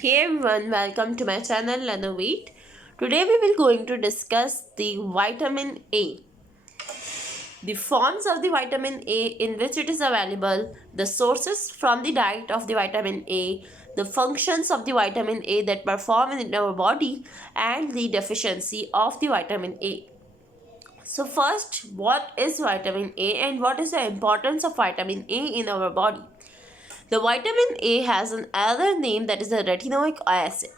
Hey everyone, welcome to my channel Learnovate. Today we will going to discuss the vitamin A, the forms of the vitamin A in which it is available, the sources from the diet of the vitamin A, the functions of the vitamin A that perform in our body, and the deficiency of the vitamin A. So first, what is vitamin A and what is the importance of vitamin A in our body? The vitamin A has another name, that is the retinoic acid.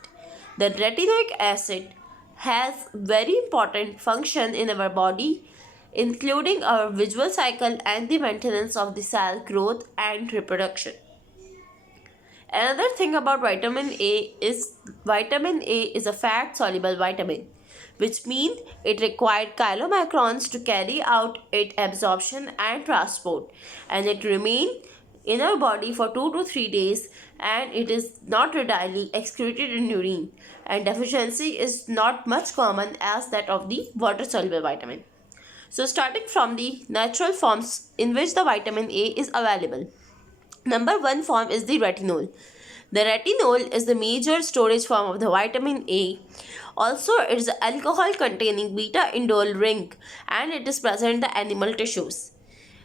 The retinoic acid has very important function in our body, including our visual cycle and the maintenance of the cell growth and reproduction. Another thing about vitamin A is a fat soluble vitamin, which means it required chylomicrons to carry out its absorption and transport, and it remains in our body for 2 to 3 days, and it is not readily excreted in urine, and deficiency is not much common as that of the water soluble vitamin. So starting from the natural forms in which the vitamin A is available. Number one form is the retinol. The retinol is the major storage form of the vitamin A. Also, it is an alcohol containing beta indole ring, and it is present in the animal tissues.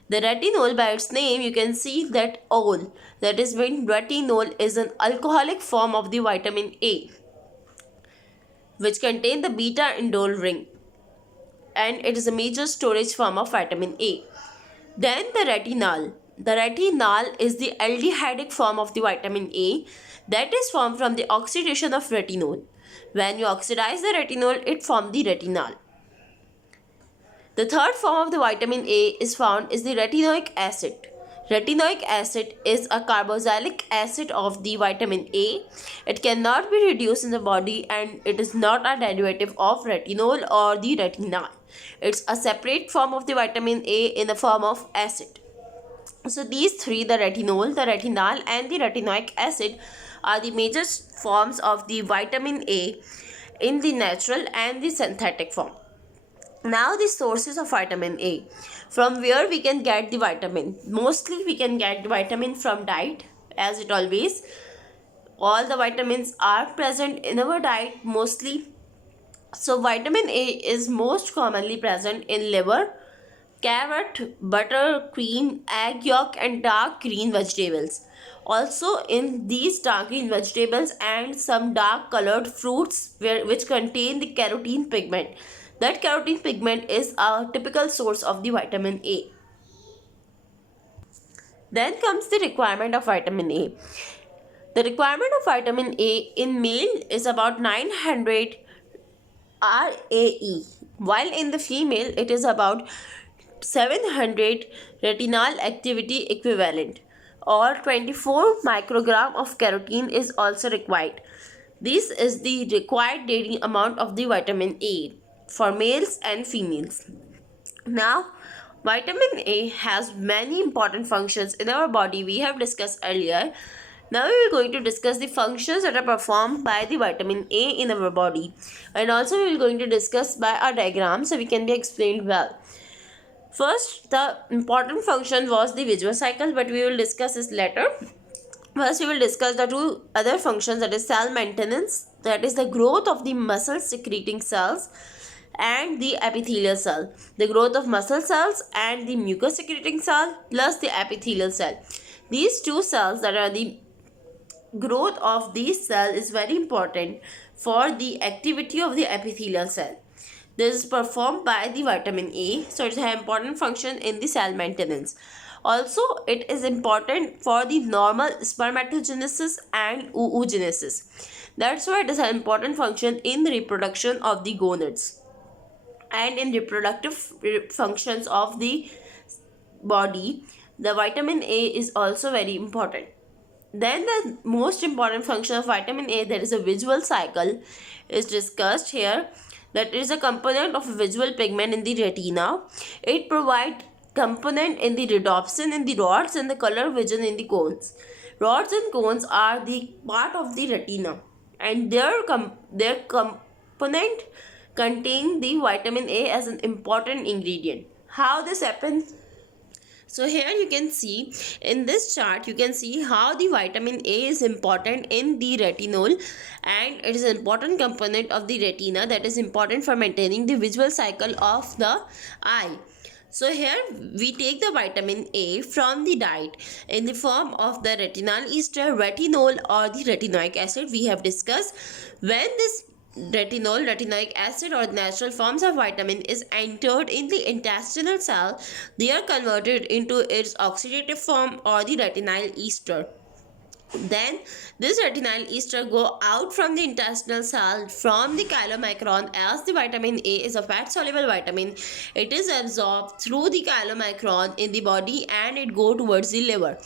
The retinol, by its name, you can see that ol, that is when retinol is an alcoholic form of the vitamin A, which contain the beta indole ring, and it is a major storage form of vitamin A. Then the retinol. The retinol is the aldehydic form of the vitamin A that is formed from the oxidation of retinol. When you oxidize the retinol, it forms the retinol. The third form of the vitamin A is the retinoic acid. Retinoic acid is a carboxylic acid of the vitamin A. It cannot be reduced in the body, and it is not a derivative of retinol or the retinol. It's a separate form of the vitamin A in the form of acid. So these three, the retinol, the retinol, and the retinoic acid, are the major forms of the vitamin A in the natural and the synthetic form. Now the sources of vitamin A. From where we can get the vitamin? Mostly we can get the vitamin from diet, as it always. All the vitamins are present in our diet mostly. So vitamin A is most commonly present in liver, carrot, butter, cream, egg yolk, and dark green vegetables. Also in these dark green vegetables and some dark colored fruits which contain the carotene pigment. That carotene pigment is a typical source of the vitamin A. Then comes the requirement of vitamin A. The requirement of vitamin A in male is about 900 RAE, while in the female it is about 700 retinal activity equivalent, or 24 microgram of carotene is also required. This is the required daily amount of the vitamin A for males and females. Now, vitamin A has many important functions in our body we have discussed earlier. Now we are going to discuss the functions that are performed by the vitamin A in our body, and also we are going to discuss by a diagram so we can be explained well. First, the important function was the visual cycle, but we will discuss this later. First, we will discuss the two other functions, that is cell maintenance, that is the growth of the muscle secreting cells, and the epithelial cell. The growth of muscle cells and the mucus secreting cell plus the epithelial cell. These two cells, that are the growth of these cell, is very important for the activity of the epithelial cell. This is performed by the vitamin A, so it has an important function in the cell maintenance. Also, it is important for the normal spermatogenesis and oogenesis. That's why it has an important function in the reproduction of the gonads and in reproductive functions of the body. The vitamin A is also very important. Then the most important function of vitamin A, that is a visual cycle, is discussed here. That is a component of visual pigment in the retina. It provides component in the rhodopsin in the rods and the color vision in the cones. Rods and cones are the part of the retina, and their component contain the vitamin A as an important ingredient. How this happens? So here you can see in this chart, you can see how the vitamin A is important in the retinol, and it is an important component of the retina that is important for maintaining the visual cycle of the eye. So here we take the vitamin A from the diet in the form of the retinal ester, retinol, or the retinoic acid we have discussed. When this retinoic acid or natural forms of vitamin is entered in the intestinal cell, they are converted into its oxidative form or the retinal ester. Then this retinal ester go out from the intestinal cell from the chylomicron. As the vitamin A is a fat soluble vitamin, it is absorbed through the chylomicron in the body and it go towards the liver.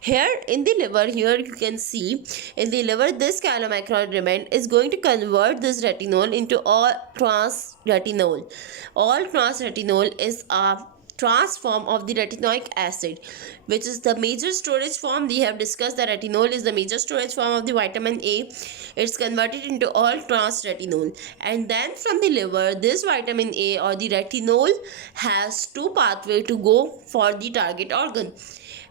Here in the liver, here you can see in the liver, this chylomicron remnant is going to convert this retinol into all trans retinol. All trans retinol is a transform of the retinoic acid, which is the major storage form. We have discussed that retinol is the major storage form of the vitamin A. It's converted into all trans retinol, and then from the liver, this vitamin A or the retinol has two pathways to go for the target organ.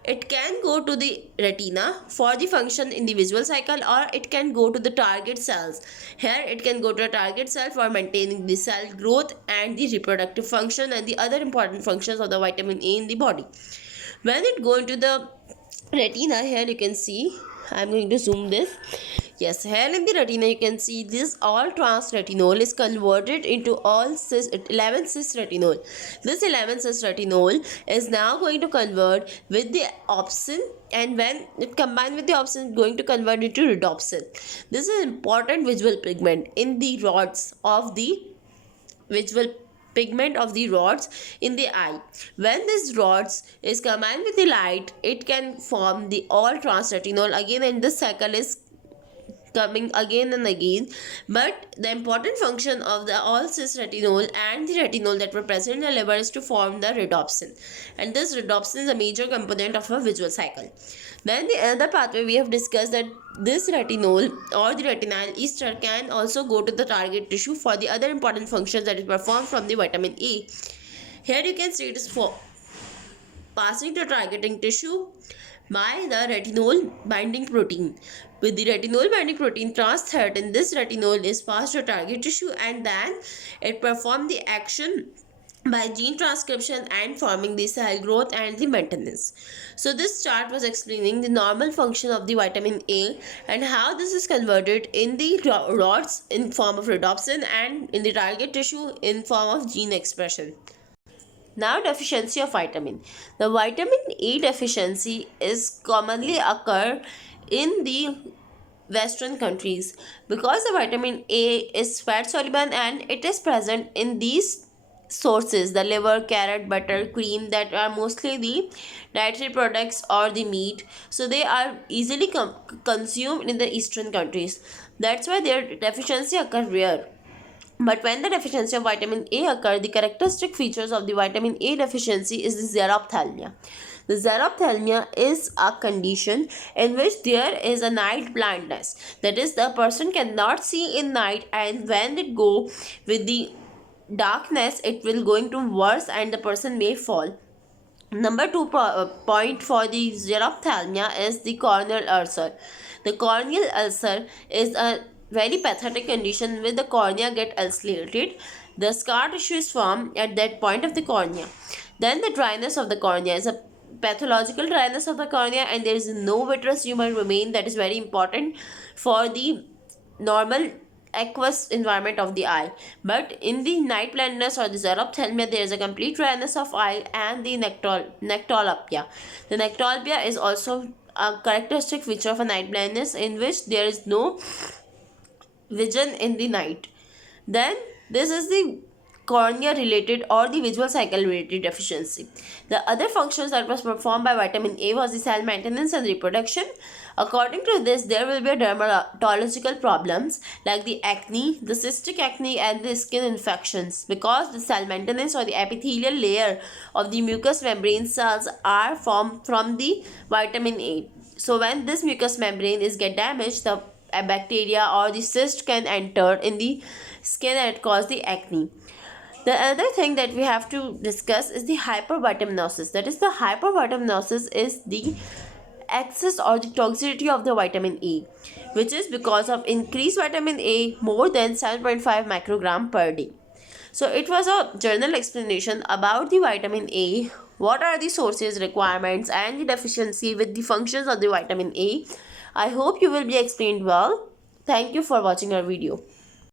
It can go to the retina for the function in the visual cycle, or it can go to the target cells. Here it can go to a target cell for maintaining the cell growth and the reproductive function and the other important functions of the vitamin A in the body. When it go into the retina, here you can see, I'm going to zoom this. Yes, here in the retina you can see this all trans retinol is converted into all 11 cis retinol. This 11 cis retinol is now going to convert with the opsin, and when it combined with the opsin, it's going to convert into rhodopsin. This is important visual pigment in the rods of the visual pigment of the rods in the eye. When this rods is combined with the light, it can form the all trans retinol again, and this cycle is coming again and again. But the important function of the all cis retinol and the retinol that were present in the liver is to form the rhodopsin, and this rhodopsin is a major component of a visual cycle. Then the other pathway we have discussed that this retinol or the retinal ester can also go to the target tissue for the other important functions that is performed from the vitamin A. Here you can see it is for passing to targeting tissue by the retinol binding protein. With the retinol binding protein transthyretin, this retinol is passed to target tissue, and then it performs the action by gene transcription and forming the cell growth and the maintenance. So this chart was explaining the normal function of the vitamin A and how this is converted in the rods in form of rhodopsin and in the target tissue in form of gene expression. Now, deficiency of vitamin. The vitamin A deficiency is commonly occur in the Western countries because the vitamin A is fat soluble and it is present in these sources, the liver, carrot, butter, cream, that are mostly the dietary products or the meat. So they are easily consumed in the Eastern countries. That's why their deficiency occur rare. But when the deficiency of vitamin A occurs, the characteristic features of the vitamin A deficiency is the xerophthalmia. The xerophthalmia is a condition in which there is a night blindness. That is, the person cannot see in night, and when it go with the darkness, it will going to worse and the person may fall. Number 2 point for the xerophthalmia is the corneal ulcer. The corneal ulcer is a very pathetic condition where the cornea get ulcerated. The scar tissue is formed at that point of the cornea. Then the dryness of the cornea is a pathological dryness of the cornea, and there is no vitreous humor remain. That is very important for the normal aqueous environment of the eye. But in the night blindness or the xerophthalmia, there is a complete dryness of eye and the nectolopia. The nectolopia is also a characteristic feature of a night blindness in which there is no vision in the night. Then this is the cornea related or the visual cycle related deficiency. The other functions that was performed by vitamin A was the cell maintenance and reproduction. According to this, there will be dermatological problems like the acne, the cystic acne, and the skin infections, because the cell maintenance or the epithelial layer of the mucous membrane cells are formed from the vitamin A. So when this mucous membrane is get damaged, the bacteria or the cyst can enter in the skin and cause the acne. The other thing that we have to discuss is the hypervitaminosis. That is, the hypervitaminosis is the excess or the toxicity of the vitamin A, which is because of increased vitamin A more than 7.5 microgram per day. So it was a general explanation about the vitamin A, what are the sources, requirements, and the deficiency with the functions of the vitamin A. I hope you will be explained well. Thank you for watching our video.